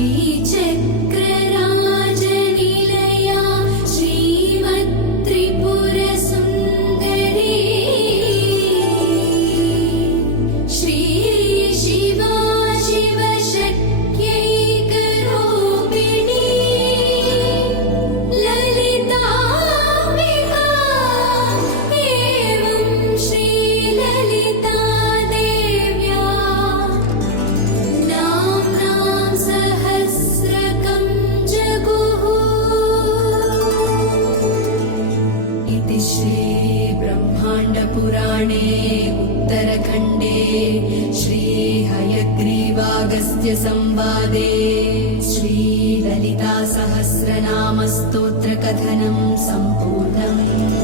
श्रीचक्रराजनिलया श्रीमत्त्रिपुरसुन्दरी श्रीशिवा शिवशक्त्यैकरूपिणी ललिताम्बिका एवं श्रीललिता देव्या नाम्नां सहस्रकं जगुः। इति श्रीब्रह्माण्डपुराणे उत्तरखण्डे श्रीहयग्रीवागस्त्यसंवादे श्रीललितासहस्रनामस्तोत्रकथनं सम्पूर्णम्।